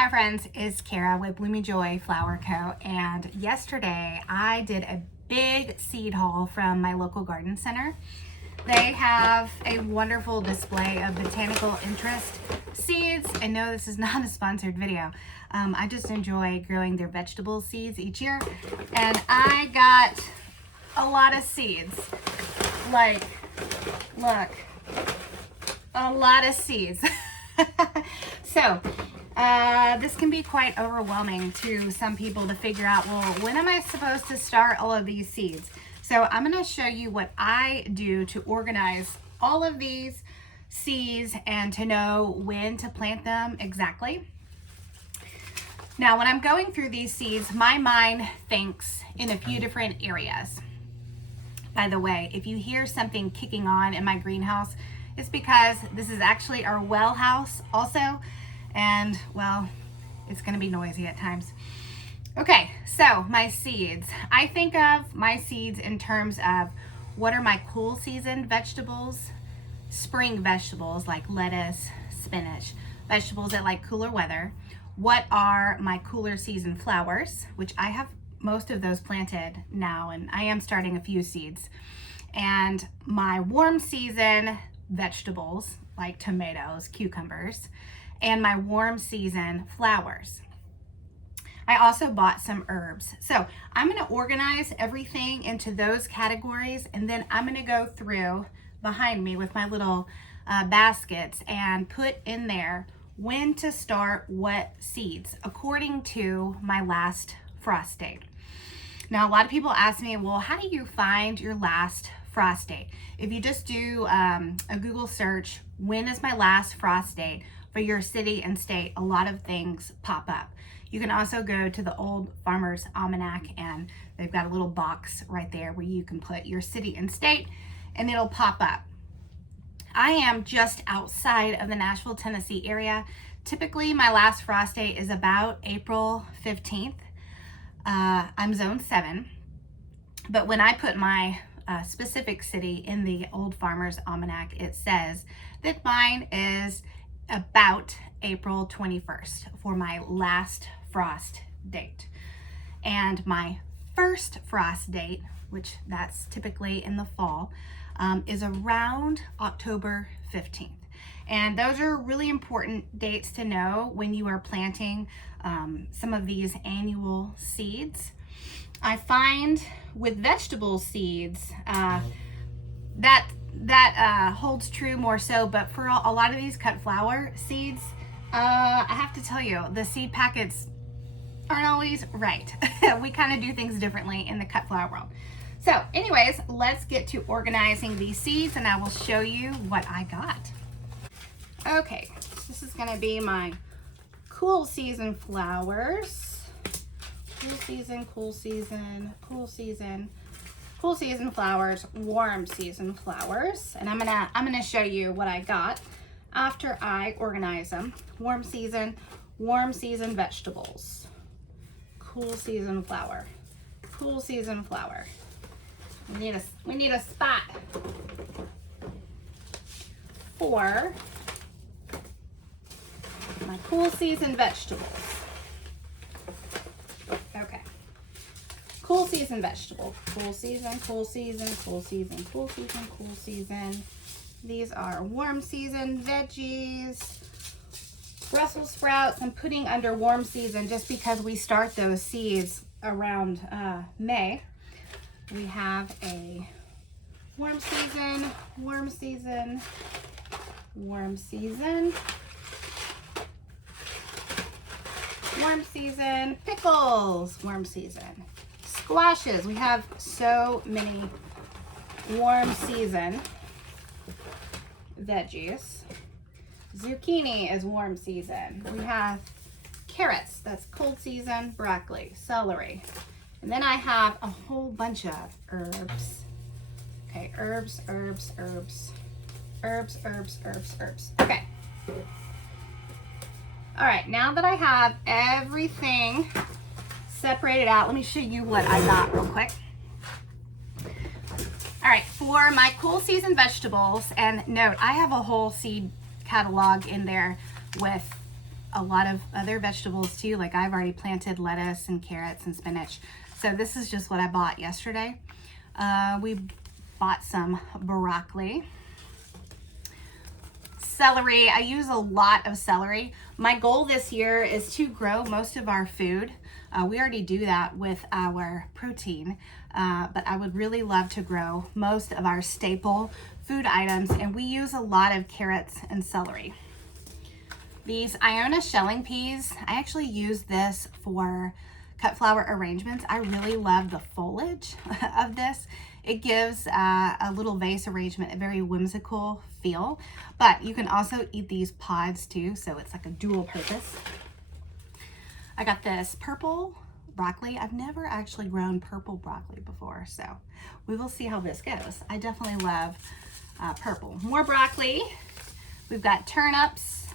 flower friends, it's Kara with Bloomy Joy Flower Co. And yesterday I did a big seed haul from my local garden center. They have a wonderful display of botanical interest seeds. I know this is not a sponsored video. I just enjoy growing their vegetable seeds each year. And I got a lot of seeds. Like, look, a lot of seeds. So, this can be quite overwhelming to some people to figure out, well, when am I supposed to start all of these seeds? So I'm going to show you what I do to organize all of these seeds and to know when to plant them exactly. Now, when I'm going through these seeds, my mind thinks in a few different areas. By the way, if you hear something kicking on in my greenhouse, it's because this is actually our well house also. And well, it's going to be noisy at times. Okay, so my seeds. I think of my seeds in terms of what are my cool season vegetables, spring vegetables like lettuce, spinach, vegetables that like cooler weather. What are my cooler season flowers, which I have most of those planted now, and I am starting a few seeds. And my warm season vegetables like tomatoes, cucumbers, and my warm season flowers. I also bought some herbs. So I'm going to organize everything into those categories, and then I'm going to go through behind me with my little baskets and put in there when to start what seeds according to my last frost date. Now, a lot of people ask me, well, how do you find your last frost date? If you just do a Google search, when is my last frost date for your city and state, a lot of things pop up. You can also go to the Old Farmer's Almanac, and they've got a little box right there where you can put your city and state and it'll pop up. I am just outside of the Nashville, Tennessee area. Typically my last frost date is about April 15th. I'm zone 7, but when I put my specific city in the Old Farmer's Almanac, it says that mine is about April 21st for my last frost date. And my first frost date, which that's typically in the fall, is around October 15th. And those are really important dates to know when you are planting some of these annual seeds. I find with vegetable seeds, that holds true more so, but for a lot of these cut flower seeds, I have to tell you, the seed packets aren't always right. We kind of do things differently in the cut flower world. So anyways, let's get to organizing these seeds and I will show you what I got. Okay, this is gonna be my cool season flowers. Cool season, cool season, cool season, cool season flowers, warm season flowers. And I'm gonna show you what I got after I organize them. Warm season vegetables, cool season flower, cool season flower. We need a spot for my cool season vegetables. Okay. Cool season vegetable. Cool season, cool season, cool season, cool season, cool season. These are warm season veggies. Brussels sprouts I'm putting under warm season just because we start those seeds around May. We have a warm season, warm season, warm season, warm season, pickles, warm season, squashes. We have so many warm season veggies. Zucchini is warm season. We have carrots, that's cold season, broccoli, celery. And then I have a whole bunch of herbs. Okay, herbs. Okay. All right, now that I have everything separated out, let me show you what I got real quick. All right, for my cool season vegetables, and note, I have a whole seed catalog in there with a lot of other vegetables too. Like I've already planted lettuce and carrots and spinach. So this is just what I bought yesterday. We bought some broccoli. Celery. I use a lot of celery. My goal this year is to grow most of our food. We already do that with our protein, but I would really love to grow most of our staple food items, and we use a lot of carrots and celery. These Iona shelling peas, I actually use this for cut flower arrangements. I really love the foliage of this. It gives a little vase arrangement a very whimsical feel, but you can also eat these pods too, so it's like a dual purpose. I got this purple broccoli. I've never actually grown purple broccoli before, so we will see how this goes. I definitely love purple. More broccoli. We've got turnips,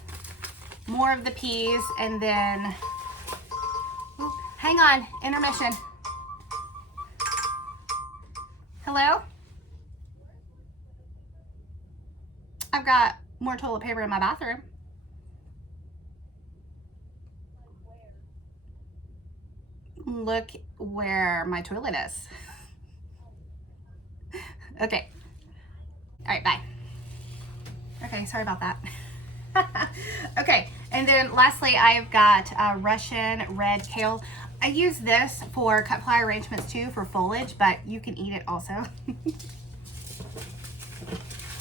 more of the peas, and then, hang on, intermission. Hello? I've got more toilet paper in my bathroom. Look where my toilet is. Okay. All right, bye. Okay, sorry about that. Okay, and then lastly, I've got Russian red kale. I use this for cut flower arrangements too, for foliage, but you can eat it also.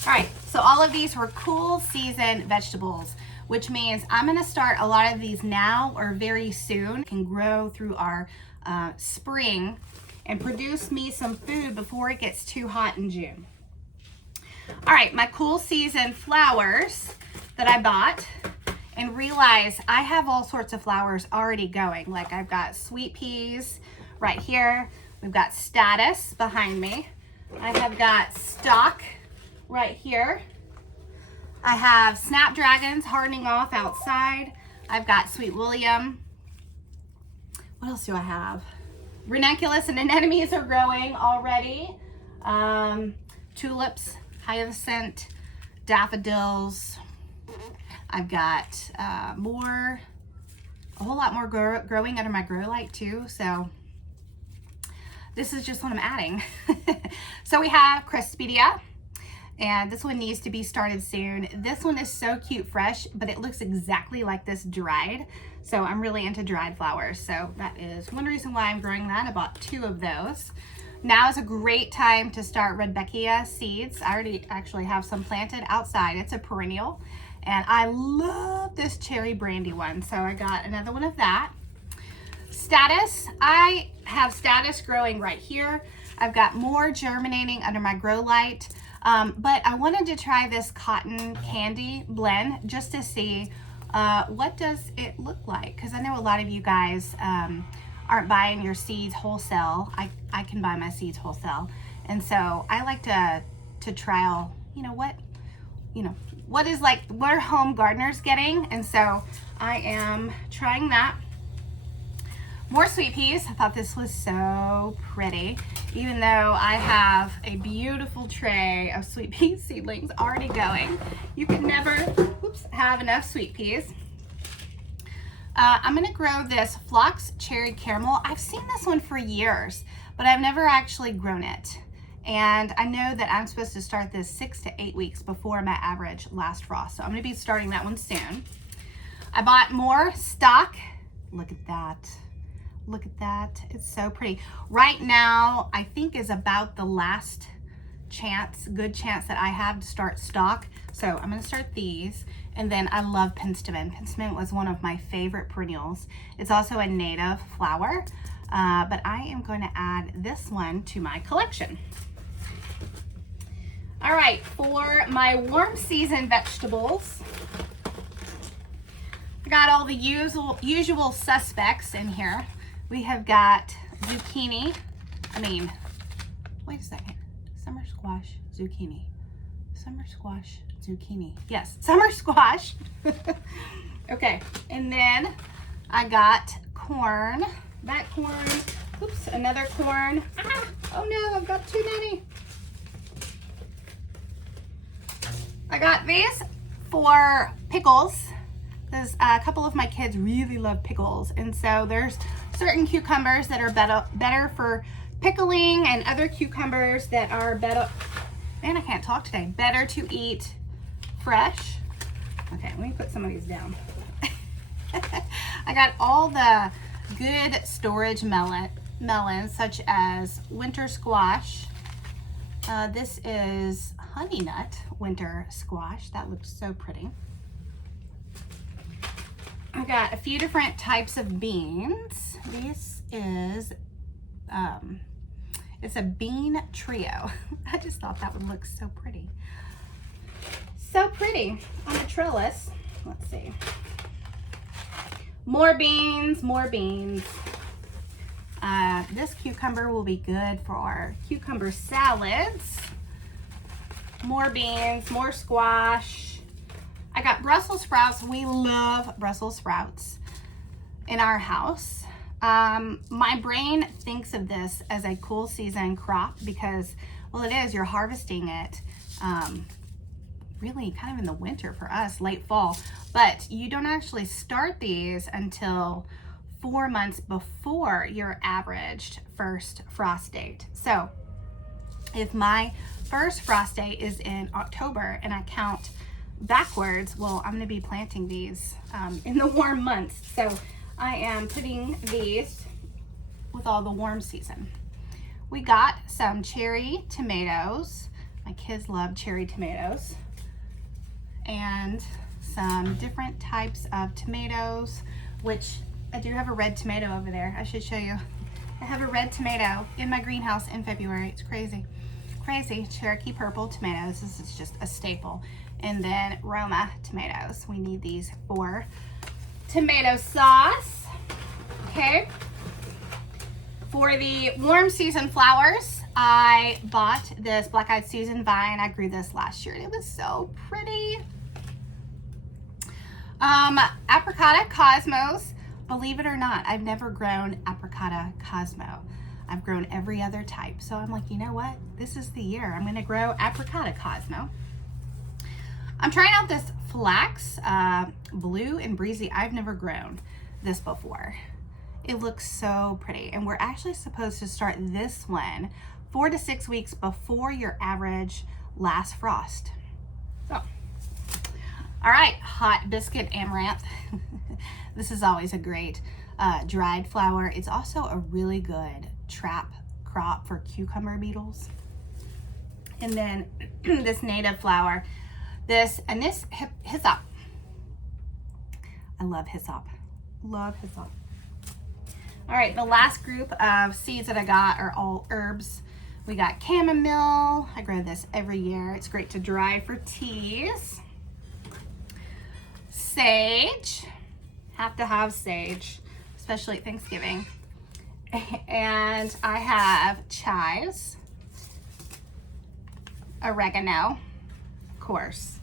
All right, so all of these were cool season vegetables, which means I'm gonna start a lot of these now or very soon. Can grow through our spring and produce me some food before it gets too hot in June. All right, my cool season flowers that I bought, and realize I have all sorts of flowers already going. Like I've got sweet peas right here. We've got status behind me. I have got stock right here. I have snapdragons hardening off outside. I've got sweet William. What else do I have? Ranunculus and anemones are growing already. Tulips, hyacinth, daffodils. I've got a whole lot more growing under my grow light too. So this is just what I'm adding. So we have Crispidia, and this one needs to be started soon. This one is so cute fresh, but it looks exactly like this dried. So I'm really into dried flowers. So that is one reason why I'm growing that. I bought 2 of those. Now is a great time to start Rudbeckia seeds. I already actually have some planted outside. It's a perennial, and I love this cherry brandy one. So I got another one of that. Status, I have status growing right here. I've got more germinating under my grow light, but I wanted to try this cotton candy blend just to see what does it look like, because I know a lot of you guys aren't buying your seeds wholesale. I can buy my seeds wholesale, and so I like to trial, what is like what are home gardeners getting, and so I am trying that. More sweet peas. I thought this was so pretty, even though I have a beautiful tray of sweet pea seedlings already going. You can never have enough sweet peas. I'm gonna grow this Phlox Cherry Caramel. I've seen this one for years, but I've never actually grown it. And I know that I'm supposed to start this 6 to 8 weeks before my average last frost. So I'm gonna be starting that one soon. I bought more stock. Look at that. Look at that. It's so pretty. Right now, I think is about the last good chance that I have to start stock. So I'm gonna start these. And then I love Penstemon. Penstemon was one of my favorite perennials. It's also a native flower, but I am going to add this one to my collection. All right, for my warm season vegetables, I got all the usual suspects in here. We have got zucchini. Wait a second. Summer squash, zucchini. Summer squash, zucchini. Yes, summer squash. Okay, and then I got corn. That corn. Oops, another corn. Oh no, I've got too many. I got these for pickles. because a couple of my kids really love pickles, and so there's certain cucumbers that are better for pickling, and other cucumbers that are better, man, I can't talk today, better to eat fresh. Okay, let me put some of these down. I got all the good storage melons, such as winter squash. This is honey nut winter squash. That looks so pretty. I got a few different types of beans. This is, it's a bean trio. I just thought that would look so pretty. So pretty on a trellis. Let's see. More beans, more beans. This cucumber will be good for our cucumber salads. More beans, more squash. I got Brussels sprouts. We love Brussels sprouts in our house. My brain thinks of this as a cool season crop because, well, it is. You're harvesting it really kind of in the winter for us, late fall. But you don't actually start these until 4 months before your averaged first frost date. So if my first frost date is in October and I count backwards, well, I'm going to be planting these in the warm months. So I am putting these with all the warm season. We got some cherry tomatoes. My kids love cherry tomatoes. And some different types of tomatoes, which I do have a red tomato over there. I should show you. I have a red tomato in my greenhouse in February. It's crazy. Crazy. Cherokee purple tomatoes. This is just a staple. And then Roma tomatoes. We need these for tomato sauce. Okay. For the warm season flowers, I bought this black-eyed Susan vine. I grew this last year and it was so pretty. Apricota cosmos. Believe it or not, I've never grown apricota cosmo. I've grown every other type. So I'm like, you know what? This is the year. I'm going to grow apricota cosmo. I'm trying out this flax, blue and breezy. I've never grown this before. It looks so pretty. And we're actually supposed to start this one 4 to 6 weeks before your average last frost. So, all right, hot biscuit amaranth. This is always a great dried flower. It's also a really good trap crop for cucumber beetles. And then this native flower, this anise hyssop. I love hyssop. Love hyssop. All right, the last group of seeds that I got are all herbs. We got chamomile. I grow this every year. It's great to dry for teas. Sage. Have to have sage, especially at Thanksgiving. And I have chives, oregano, of course,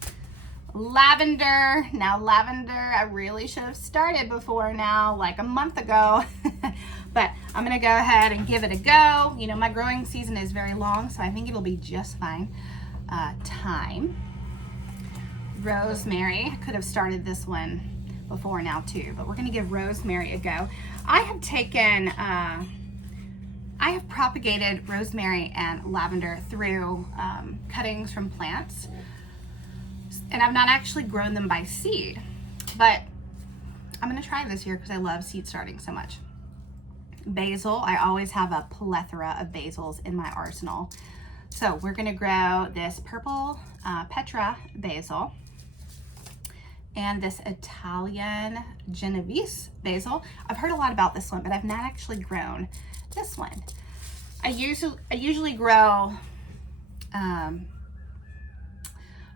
lavender. Now lavender, I really should have started before now, like a month ago, but I'm gonna go ahead and give it a go. You know, my growing season is very long, so I think it'll be just fine. Thyme, rosemary. I could have started this one before now too, but we're gonna give rosemary a go. I have taken, I have propagated rosemary and lavender through cuttings from plants, and I've not actually grown them by seed, but I'm gonna try this year because I love seed starting so much. Basil, I always have a plethora of basils in my arsenal. So we're gonna grow this purple Petra basil, and this Italian Genovese basil. I've heard a lot about this one, but I've not actually grown this one. I usually grow,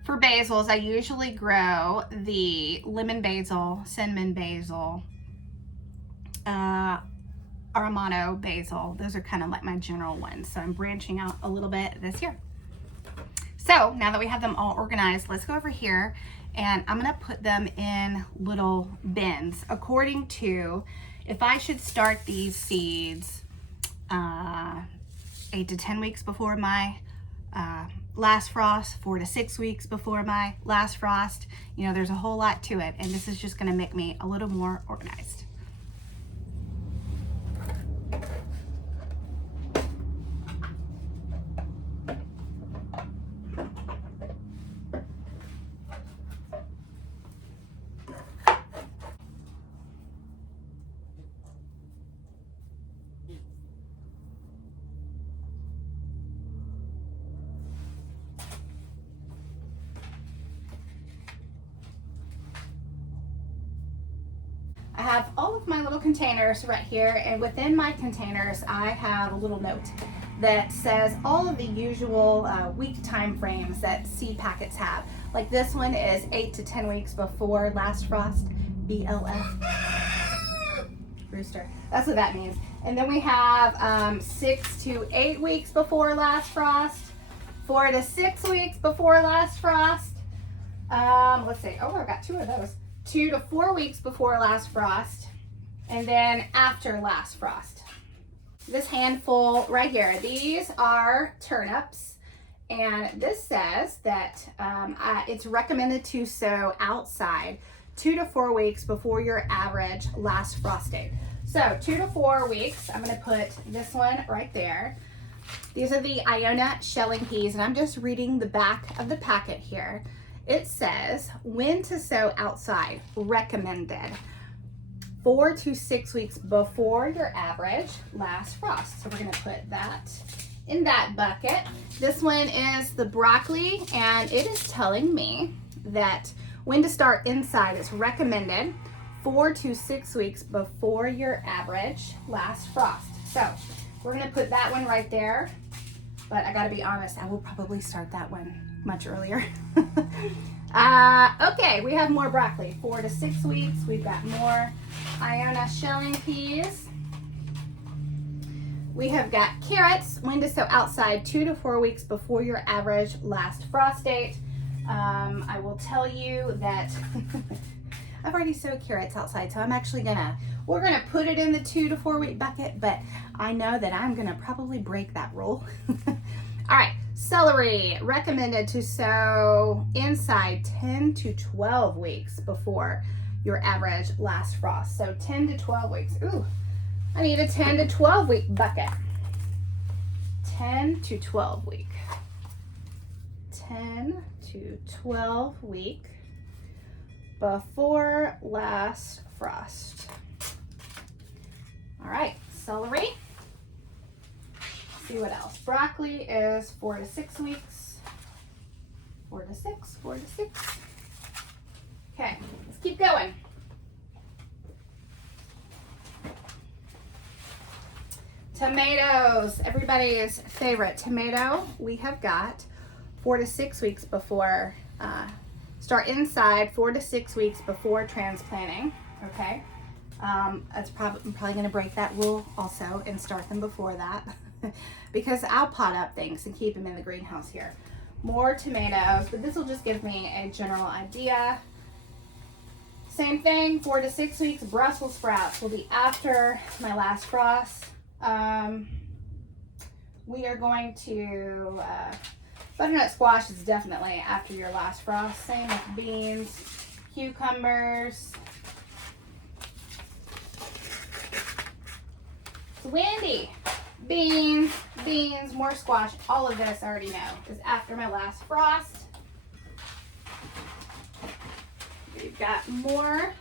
for basils, I usually grow the lemon basil, cinnamon basil, Armano basil. Those are kind of like my general ones. So I'm branching out a little bit this year. So now that we have them all organized, let's go over here and I'm gonna put them in little bins according to if I should start these seeds 8 to 10 weeks before my last frost, 4 to 6 weeks before my last frost. You know, there's a whole lot to it, and this is just gonna make me a little more organized. I have all of my little containers right here, and within my containers I have a little note that says all of the usual week time frames that seed packets have. Like this one is 8 to 10 weeks before last frost, BLF. Rooster, that's what that means. And then we have 6 to 8 weeks before last frost, 4 to 6 weeks before last frost. Let's see, oh, I've got 2 of those. 2 to 4 weeks before last frost, and then after last frost. This handful right here, these are turnips, and this says that it's recommended to sow outside 2 to 4 weeks before your average last frost date. So 2 to 4 weeks, I'm gonna put this one right there. These are the Iona shelling peas, and I'm just reading the back of the packet here. It says when to sow outside, recommended 4 to 6 weeks before your average last frost. So we're gonna put that in that bucket. This one is the broccoli, and it is telling me that when to start inside is recommended 4 to 6 weeks before your average last frost. So we're gonna put that one right there, but I gotta be honest, I will probably start that one much earlier. Okay, we have more broccoli, 4 to 6 weeks. We've got more Iona shelling peas. We have got carrots, when to sow outside 2 to 4 weeks before your average last frost date. I will tell you that I've already sowed carrots outside, so I'm actually we're gonna put it in the 2 to 4 week bucket, but I know that I'm gonna probably break that rule. All right, celery, recommended to sow inside 10 to 12 weeks before your average last frost. So 10 to 12 weeks. Ooh, I need a 10 to 12 week bucket. 10 to 12 week. 10 to 12 week before last frost. All right, celery. See what else. Broccoli is 4 to 6 weeks. 4 to 6, 4 to 6. Okay, let's keep going. Tomatoes, everybody's favorite tomato. We have got 4 to 6 weeks before, start inside 4 to 6 weeks before transplanting, okay? I'm probably gonna break that rule also and start them before that. Because I'll pot up things and keep them in the greenhouse here. More tomatoes, but this will just give me a general idea. Same thing, 4 to 6 weeks. Brussels sprouts will be after my last frost. We are going to, butternut squash is definitely after your last frost. Same with beans, cucumbers. It's windy. Beans, more squash, all of this I already know is after my last frost. We've got more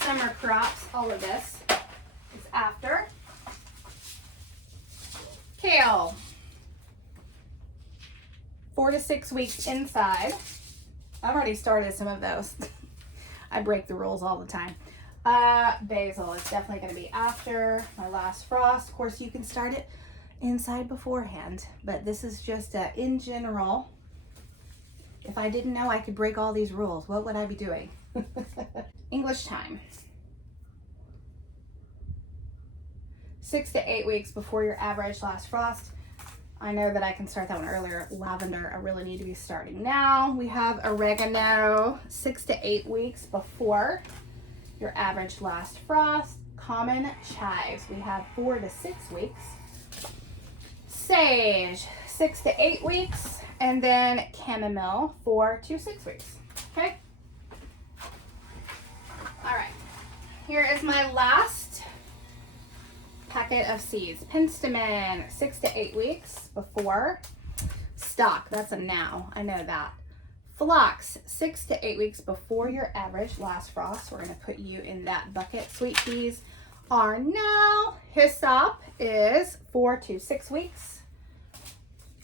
summer crops, all of this is after. Kale, 4 to 6 weeks inside. I've already started some of those. I break the rules all the time. Basil is definitely going to be after my last frost. Of course, you can start it inside beforehand, but this is just in general. If I didn't know I could break all these rules, what would I be doing? English thyme. 6 to 8 weeks before your average last frost. I know that I can start that one earlier. Lavender, I really need to be starting now. We have oregano, 6 to 8 weeks before your average last frost. Common chives, we have 4 to 6 weeks. Sage, 6 to 8 weeks, and then chamomile 4 to 6 weeks. Okay. All right. Here is my last packet of seeds. Penstemon 6 to 8 weeks before. Stock, that's a now. I know that. Phlox 6 to 8 weeks before your average last frost. We're going to put you in that bucket. Sweet peas are now. Hyssop is 4 to 6 weeks.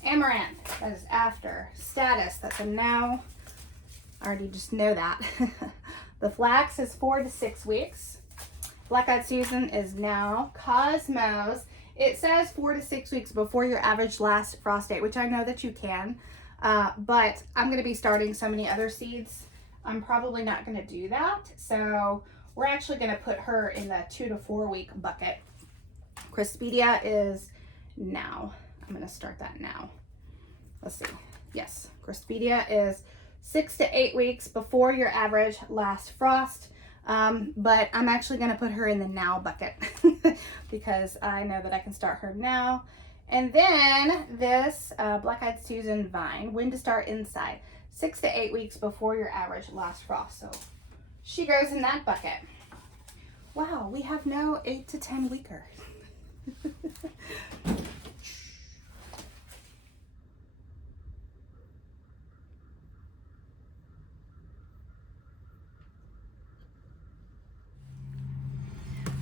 Amaranth, that is after. Status, that's a now. I already just know that. The flax is 4 to 6 weeks. Black-eyed Susan is now. Cosmos, it says 4 to 6 weeks before your average last frost date, which I know that you can, but I'm going to be starting so many other seeds. I'm probably not going to do that, so we're actually going to put her in the 2 to 4 week bucket. Crispedia is now. I'm going to start that now. Let's see. Yes, Crispedia is 6 to 8 weeks before your average last frost. But I'm actually going to put her in the now bucket because I know that I can start her now. And then this Black-eyed Susan vine, when to start inside, 6 to 8 weeks before your average last frost. So she goes in that bucket. Wow, we have no 8 to 10 weeker.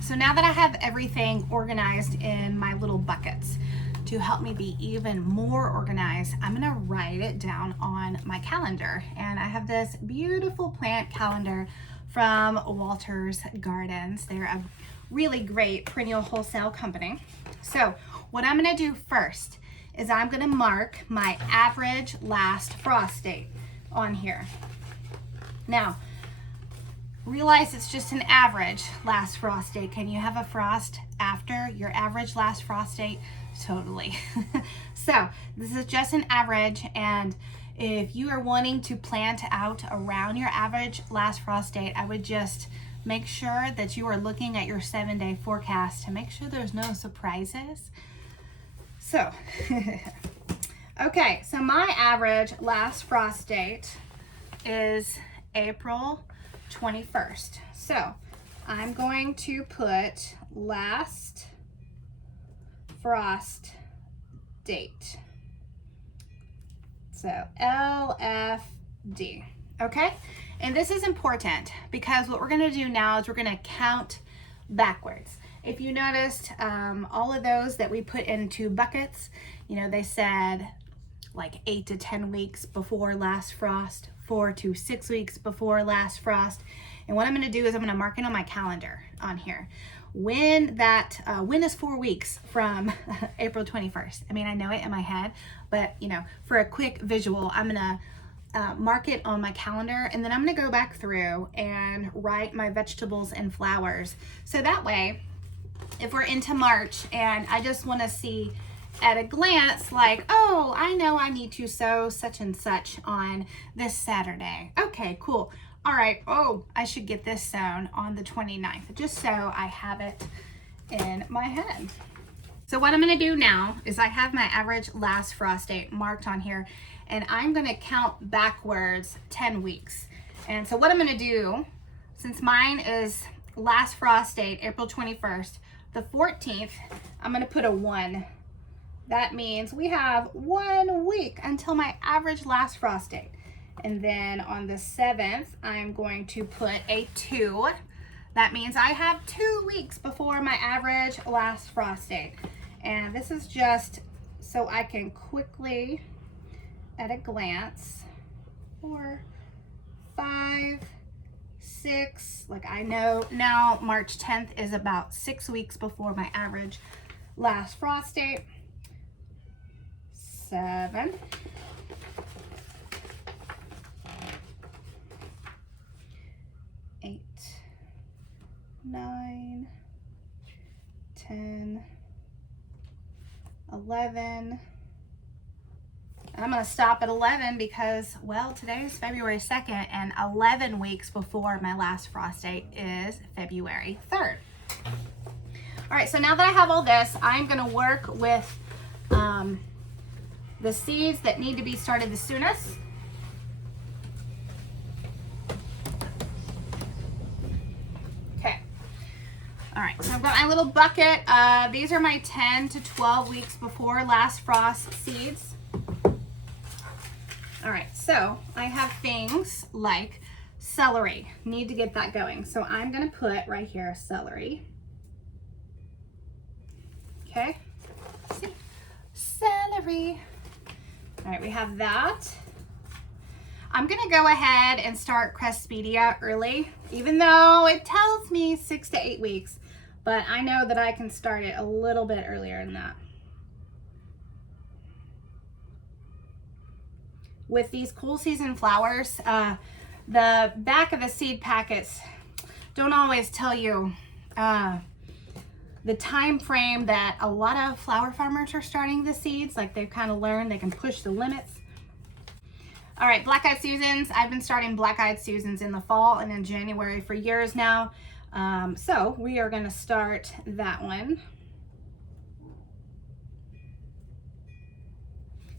So now that I have everything organized in my little buckets, to help me be even more organized, I'm gonna write it down on my calendar. And I have this beautiful plant calendar from Walter's Gardens. They're a really great perennial wholesale company. So what I'm gonna do first is I'm gonna mark my average last frost date on here. Now, realize it's just an average last frost date. Can you have a frost after your average last frost date? Totally. So this is just an average, and if you are wanting to plant out around your average last frost date, I would just make sure that you are looking at your 7-day forecast to make sure there's no surprises. So, okay, so my average last frost date is April 21st. So I'm going to put last frost date. So LFD. Okay? And this is important because what we're going to do now is we're going to count backwards. If you noticed, all of those that we put into buckets, you know, they said like 8 to 10 weeks before last frost, 4 to 6 weeks before last frost. And what I'm going to do is I'm going to mark it on my calendar on here. When is 4 weeks from April 21st? I mean, I know it in my head, but you know, for a quick visual, I'm going to mark it on my calendar, and then I'm going to go back through and write my vegetables and flowers. So that way, if we're into March and I just want to see at a glance, like, oh, I know I need to sow such and such on this Saturday. Okay, cool. All right, oh, I should get this sown on the 29th, just so I have it in my head. So what I'm gonna do now is I have my average last frost date marked on here, and I'm gonna count backwards 10 weeks. And so what I'm gonna do, since mine is last frost date, April 21st, the 14th, I'm gonna put a 1. That means we have 1 week until my average last frost date. And then on the 7th, I'm going to put a 2. That means I have 2 weeks before my average last frost date. And this is just so I can quickly, at a glance, 4, 5, 6, like I know now March 10th is about 6 weeks before my average last frost date. 7, 8, 9, 10, 11. I'm going to stop at 11 because, well, today is February 2nd, and 11 weeks before my last frost date is February 3rd. All right, so now that I have all this, I'm going to work with the seeds that need to be started the soonest. Okay. All right, so I've got my little bucket. These are my 10 to 12 weeks before last frost seeds. All right, so I have things like celery. Need to get that going. So I'm gonna put right here celery. Okay, see, celery. All right, we have that. I'm gonna go ahead and start Cresspedia early, even though it tells me 6 to 8 weeks, but I know that I can start it a little bit earlier than that. With these cool season flowers, the back of the seed packets don't always tell you the time frame that a lot of flower farmers are starting the seeds. Like they've kind of learned they can push the limits. All right, Black-Eyed Susans. I've been starting Black-Eyed Susans in the fall and in January for years now. So we are gonna start that one.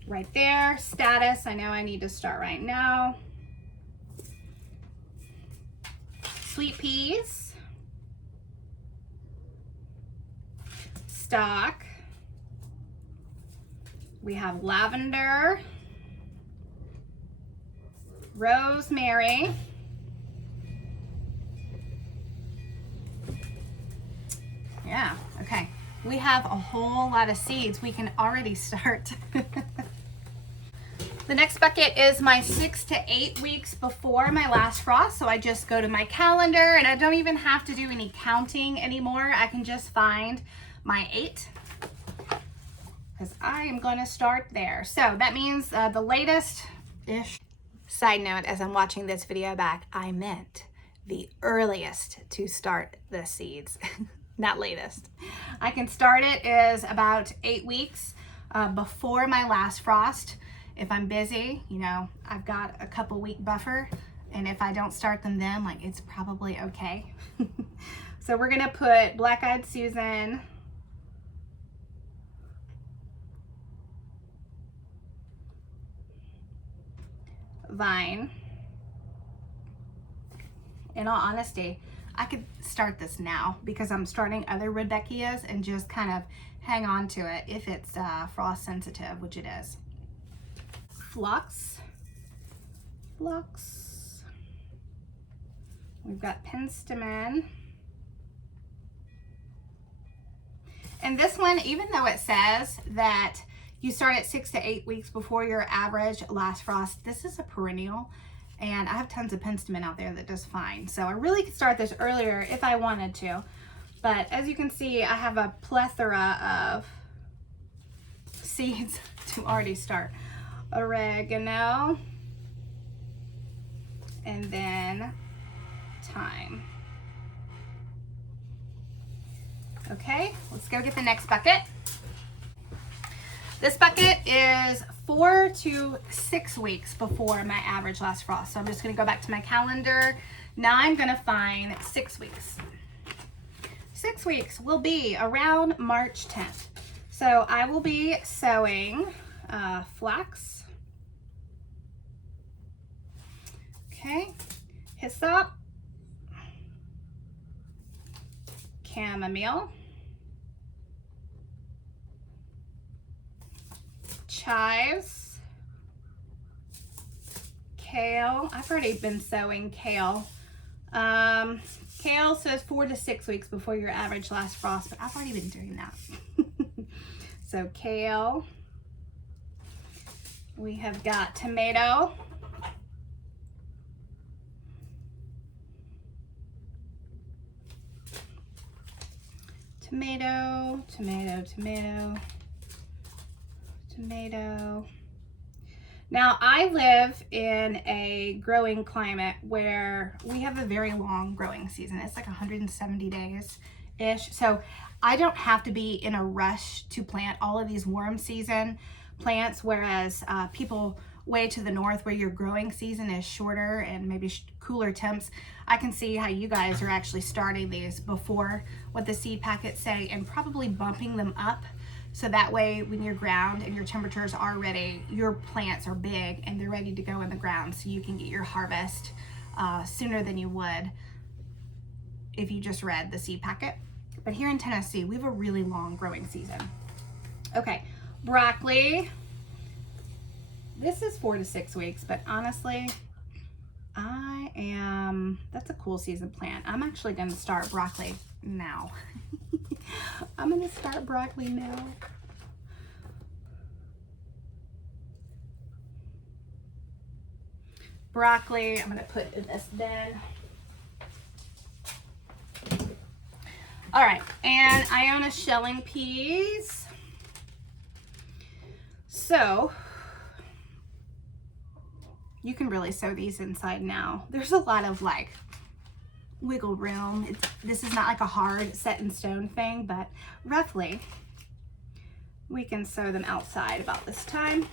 Right there, status, I know I need to start right now. Sweet peas. Stock. We have lavender. Rosemary. Yeah, okay. We have a whole lot of seeds. We can already start. The next bucket is my 6 to 8 weeks before my last frost. So I just go to my calendar and I don't even have to do any counting anymore. I can just find my 8 because I am going to start there. So that means the latest-ish. Side note, as I'm watching this video back, I meant the earliest to start the seeds, not latest. I can start it is about 8 weeks before my last frost. If I'm busy, you know, I've got a couple week buffer, and if I don't start them then, like, it's probably okay. So we're gonna put Black-Eyed Susan, Vine. In all honesty, I could start this now because I'm starting other Rudbeckias and just kind of hang on to it if it's frost sensitive, which it is. Phlox. We've got penstemon. And this one, even though it says that you start at 6 to 8 weeks before your average last frost, this is a perennial, and I have tons of penstemon out there that does fine. So I really could start this earlier if I wanted to. But as you can see, I have a plethora of seeds to already start. Oregano, and then thyme. Okay, let's go get the next bucket. This bucket is 4 to 6 weeks before my average last frost. So I'm just gonna go back to my calendar. Now I'm gonna find 6 weeks. 6 weeks will be around March 10th. So I will be sowing flax. Okay, hyssop, chamomile, chives, kale. I've already been sowing kale. Kale says 4 to 6 weeks before your average last frost, but I've already been doing that. So kale. We have got tomato. Tomato, tomato, tomato, tomato. Now I live in a growing climate where we have a very long growing season. It's like 170 days-ish. So I don't have to be in a rush to plant all of these warm season plants, whereas people way to the north where your growing season is shorter and maybe cooler temps, I can see how you guys are actually starting these before what the seed packets say and probably bumping them up So that way, when your ground and your temperatures are ready, your plants are big and they're ready to go in the ground, so you can get your harvest sooner than you would if you just read the seed packet. But here in Tennessee, we have a really long growing season. Okay, broccoli. This is 4 to 6 weeks, but honestly, that's a cool season plant. I'm actually gonna start broccoli now. I'm gonna start broccoli now. Broccoli, I'm gonna put in this bin. All right, and Iona shelling peas. So, you can really sow these inside now. There's a lot of like wiggle room. This is not like a hard set in stone thing, but roughly we can sow them outside about this time.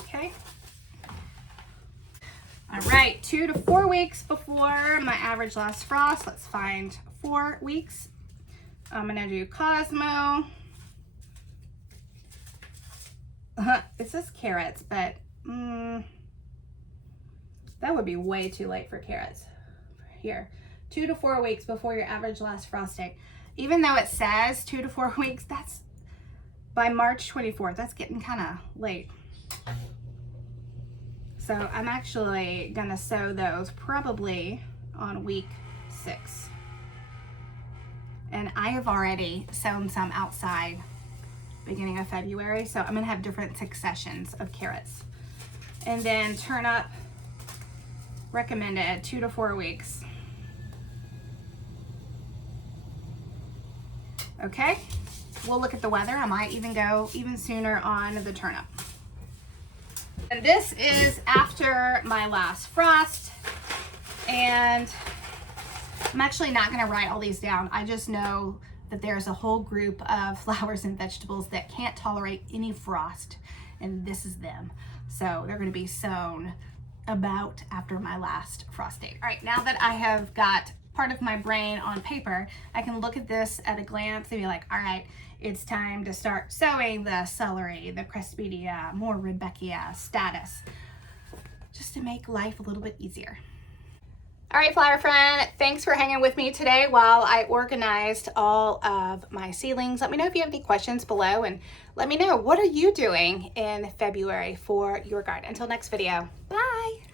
Okay. All right, 2 to 4 weeks before my average last frost. Let's find 4 weeks. I'm gonna do Cosmo. It says carrots, but that would be way too late for carrots. Here, 2 to 4 weeks before your average last frost date. Even though it says 2 to 4 weeks, that's by March 24th. That's getting kind of late. So I'm actually gonna sow those probably on week 6. And I have already sown some outside beginning of February, so I'm gonna have different successions of carrots. And then turnip, recommended 2 to 4 weeks. Okay, we'll look at the weather. I might even go even sooner on the turnip. And this is after my last frost, and I'm actually not going to write all these down. I just know that there's a whole group of flowers and vegetables that can't tolerate any frost, and this is them. So they're going to be sown about after my last frost date. All right, now that I have got part of my brain on paper, I can look at this at a glance and be like, all right, it's time to start sowing the celery, the cresspedia, more rudbeckia, status, just to make life a little bit easier. All right, flower friend, thanks for hanging with me today while I organized all of my seedlings. Let me know if you have any questions below, and let me know, what are you doing in February for your garden? Until next video, bye.